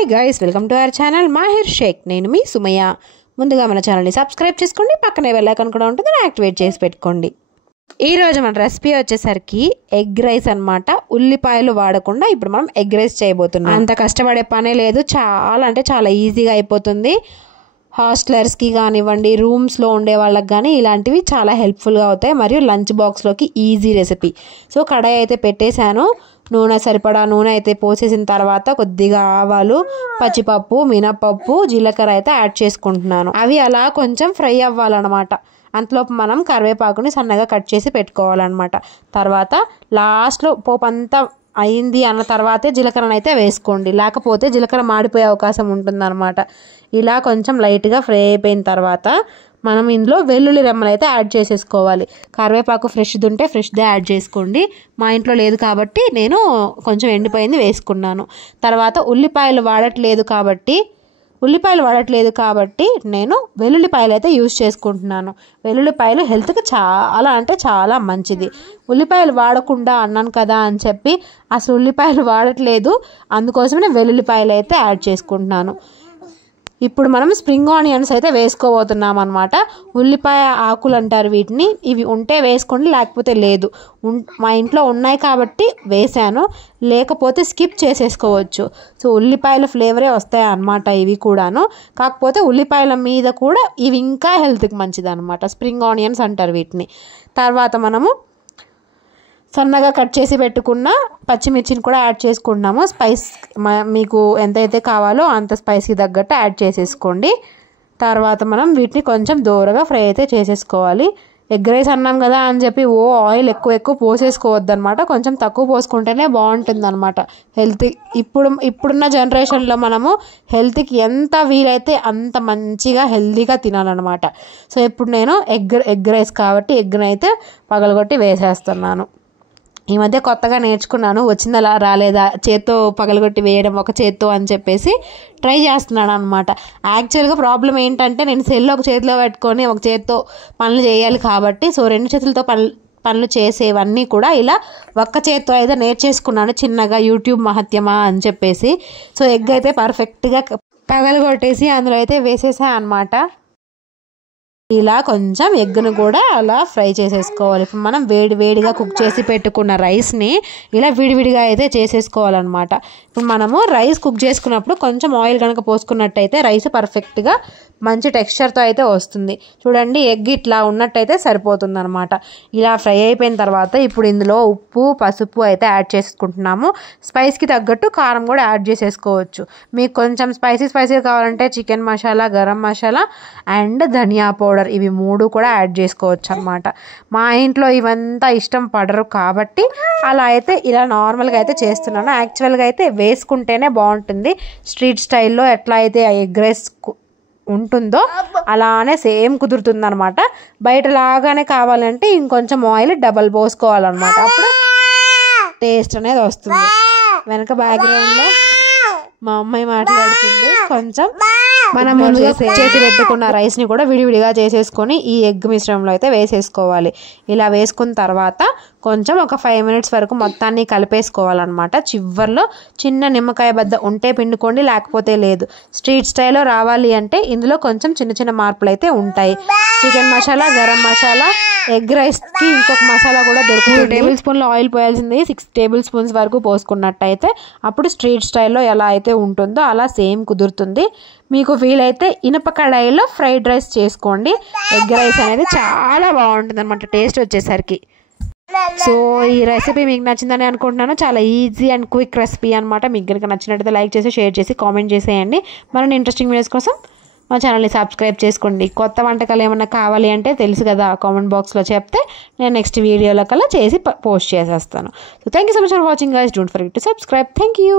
Hi guys, welcome to our channel Mahir Shaikh. నేను మీ Sumayya. ముందుగా మన ఛానల్ని సబ్స్క్రైబ్ చేసుకోండి, పక్కనే బెల్ ఐకాన్ కూడా ఉంటుంది, యాక్టివేట్ చేసి పెట్టుకోండి. ఈరోజు మన రెసిపీ వచ్చేసరికి ఎగ్ రైస్ అనమాట. ఉల్లిపాయలు వాడకుండా ఇప్పుడు మనం ఎగ్ రైస్ చేయబోతున్నాం. అంత కష్టపడే పనే లేదు, చాలా అంటే చాలా ఈజీగా అయిపోతుంది. హాస్టలర్స్కి కానివ్వండి, రూమ్స్లో ఉండే వాళ్ళకి కానీ ఇలాంటివి చాలా హెల్ప్ఫుల్గా అవుతాయి. మరియు లంచ్ బాక్స్లోకి ఈజీ రెసిపీ. సో కడాయి అయితే పెట్టేశాను. నూనె సరిపడా నూనె అయితే పోసేసిన తర్వాత కొద్దిగా ఆవాలు, పచ్చిపప్పు, మినపప్పు, జీలకర్ర అయితే యాడ్ చేసుకుంటున్నాను. అవి అలా కొంచెం ఫ్రై అవ్వాలన్నమాట. అంతలోపు మనం కరివేపాకుని సన్నగా కట్ చేసి పెట్టుకోవాలన్నమాట. తర్వాత లాస్ట్లో పోపు అంతా అయింది అన్న తర్వాతే జీలకర్రను అయితే వేసుకోండి, లేకపోతే జీలకర్ర మాడిపోయే అవకాశం ఉంటుందన్నమాట. ఇలా కొంచెం లైట్గా ఫ్రై అయిపోయిన తర్వాత మనం ఇందులో వెల్లుల్లి రెమ్మలు అయితే యాడ్ చేసేసుకోవాలి. కరివేపాకు ఫ్రెష్ది ఉంటే ఫ్రెష్దే యాడ్ చేసుకోండి. మా ఇంట్లో లేదు కాబట్టి నేను కొంచెం ఎండిపోయింది వేసుకున్నాను. తర్వాత ఉల్లిపాయలు వాడట్లేదు కాబట్టి నేను వెల్లుల్లిపాయలు అయితే యూజ్ చేసుకుంటున్నాను. వెల్లుల్లిపాయలు హెల్త్కి చాలా అంటే చాలా మంచిది. ఉల్లిపాయలు వాడకుండా అన్నాను కదా అని చెప్పి అసలు ఉల్లిపాయలు వాడట్లేదు, అందుకోసమే వెల్లుల్లిపాయలు అయితే యాడ్ చేసుకుంటున్నాను. ఇప్పుడు మనం స్ప్రింగ్ ఆనియన్స్ అయితే వేసుకోబోతున్నాం అనమాట. ఉల్లిపాయ ఆకులు అంటారు వీటిని. ఇవి ఉంటే వేసుకోండి, లేకపోతే లేదు. మా ఇంట్లో ఉన్నాయి కాబట్టి వేసాను, లేకపోతే స్కిప్ చేసేసుకోవచ్చు. సో ఉల్లిపాయల ఫ్లేవరే వస్తాయి అన్నమాట ఇవి కూడాను. కాకపోతే ఉల్లిపాయల మీద కూడా ఇవి ఇంకా హెల్త్కి మంచిది అనమాట. స్ప్రింగ్ ఆనియన్స్ అంటారు వీటిని. తర్వాత మనము సన్నగా కట్ చేసి పెట్టుకున్న పచ్చిమిర్చిని కూడా యాడ్ చేసుకుంటున్నాము. స్పైస్ మీకు ఎంతైతే కావాలో అంత స్పైసీ తగ్గట్టు యాడ్ చేసేసుకోండి. తర్వాత మనం వీటిని కొంచెం దూరగా ఫ్రై అయితే చేసేసుకోవాలి. ఎగ్ రైస్ అన్నాం కదా అని చెప్పి ఆయిల్ ఎక్కువ పోసేసుకోవద్దు అనమాట. కొంచెం తక్కువ పోసుకుంటేనే బాగుంటుంది అనమాట. ఇప్పుడున్న జనరేషన్లో మనము హెల్త్కి ఎంత వీలైతే అంత మంచిగా హెల్తీగా తినాలన్నమాట. సో ఇప్పుడు నేను ఎగ్ రైస్ కాబట్టి ఎగ్ని అయితే పగలగొట్టి వేసేస్తున్నాను. ఈ మధ్య కొత్తగా నేర్చుకున్నాను, వచ్చిందా రాలేదా, చేత్తో పగలగొట్టి వేయడం ఒక చేత్తో అని చెప్పేసి ట్రై చేస్తున్నాను అనమాట. యాక్చువల్గా ప్రాబ్లం ఏంటంటే నేను సెల్ ఒక చేతిలో పెట్టుకొని ఒక చేత్తో పనులు చేయాలి కాబట్టి, సో రెండు చేతులతో పనులు చేసేవన్నీ కూడా ఇలా ఒక్క చేత్తో అయితే నేర్చేసుకున్నాను చిన్నగా, యూట్యూబ్ మహత్యమా అని చెప్పేసి. సో ఎగ్ అయితే పర్ఫెక్ట్గా పగలగొట్టేసి అందులో అయితే వేసేసా అనమాట. ఇలా కొంచెం ఎగ్ను కూడా అలా ఫ్రై చేసేసుకోవాలి. ఇప్పుడు మనం వేడిగా కుక్ చేసి పెట్టుకున్న రైస్ని ఇలా విడివిడిగా అయితే చేసేసుకోవాలన్నమాట. ఇప్పుడు మనము రైస్ కుక్ చేసుకున్నప్పుడు కొంచెం ఆయిల్ కనుక పోసుకున్నట్టయితే రైస్ పర్ఫెక్ట్గా మంచి టెక్స్చర్తో అయితే వస్తుంది. చూడండి, ఎగ్ ఇట్లా ఉన్నట్టయితే సరిపోతుంది అనమాట. ఇలా ఫ్రై అయిపోయిన తర్వాత ఇప్పుడు ఇందులో ఉప్పు, పసుపు అయితే యాడ్ చేసుకుంటున్నాము. స్పైస్కి తగ్గట్టు కారం కూడా యాడ్ చేసేసుకోవచ్చు. మీకు కొంచెం స్పైసీ కావాలంటే chicken masala, garam masala and dhaniya powder, ఇవి 3 కూడా యాడ్ చేసుకోవచ్చు అనమాట. మా ఇంట్లో ఇవంతా ఇష్టం పడరు కాబట్టి అలా అయితే ఇలా నార్మల్గా అయితే చేస్తున్నాను. యాక్చువల్గా అయితే వేసుకుంటేనే బాగుంటుంది. స్ట్రీట్ స్టైల్లో ఎట్లా అయితే ఎగ్ రైస్ ఉంటుందో అలానే సేమ్ కుదురుతుంది అనమాట. బయట లాగానే కావాలంటే ఇంకొంచెం ఆయిల్ డబల్ పోసుకోవాలన్నమాట. అప్పుడు టేస్ట్ అనేది వస్తుంది. వెనక బ్యాక్గ్రౌండ్లో మా అమ్మాయి మాట్లాడుతుంది. కొంచెం మనం ముందుగా చేసి పెట్టుకున్న రైస్ని కూడా విడివిడిగా చేసేసుకొని ఈ ఎగ్ మిశ్రమంలో అయితే వేసేసుకోవాలి. ఇలా వేసుకున్న తర్వాత కొంచెం ఒక 5 మినిట్స్ వరకు మొత్తాన్ని కలిపేసుకోవాలన్నమాట. చివర్లో చిన్న నిమ్మకాయ బద్ద ఉంటే పిండుకోండి, లేకపోతే లేదు. స్ట్రీట్ స్టైల్లో రావాలి అంటే ఇందులో కొంచెం చిన్న మార్పులు అయితే ఉంటాయి. చికెన్ మసాలా, గరం మసాలా, ఎగ్ రైస్కి ఇంకొక మసాలా కూడా దొరుకుతుంది. 2 టేబుల్ స్పూన్లు ఆయిల్ పోయాల్సింది 6 టేబుల్ స్పూన్స్ వరకు పోసుకున్నట్టయితే అప్పుడు స్ట్రీట్ స్టైల్లో ఎలా అయితే ఉంటుందో అలా సేమ్ కుదురుతుంది. మీకు వీలైతే ఇనుప కడాయిలో ఫ్రైడ్ రైస్ చేసుకోండి. ఎగ్ రైస్ అనేది చాలా బాగుంటుంది అనమాట టేస్ట్ వచ్చేసరికి. సో ఈ రెసిపీ మీకు నచ్చిందని అనుకుంటున్నాను. చాలా ఈజీ అండ్ క్విక్ రెసిపీ అనమాట. మీకు కనుక నచ్చినట్టయితే లైక్ చేసి, షేర్ చేసి, కామెంట్ చేసేయండి. మరిన్ని ఇంట్రెస్టింగ్ వీడియోస్ కోసం మా ఛానల్ని సబ్స్క్రైబ్ చేసుకోండి. కొత్త వంటకాలు ఏమన్నా కావాలి అంటే తెలుసు కదా, కామెంట్ బాక్స్లో చెప్తే నేను నెక్స్ట్ వీడియోలో కల్లా చేసి పోస్ట్ చేసేస్తాను. So thank you so much for watching guys. Don't forget to subscribe. Thank you.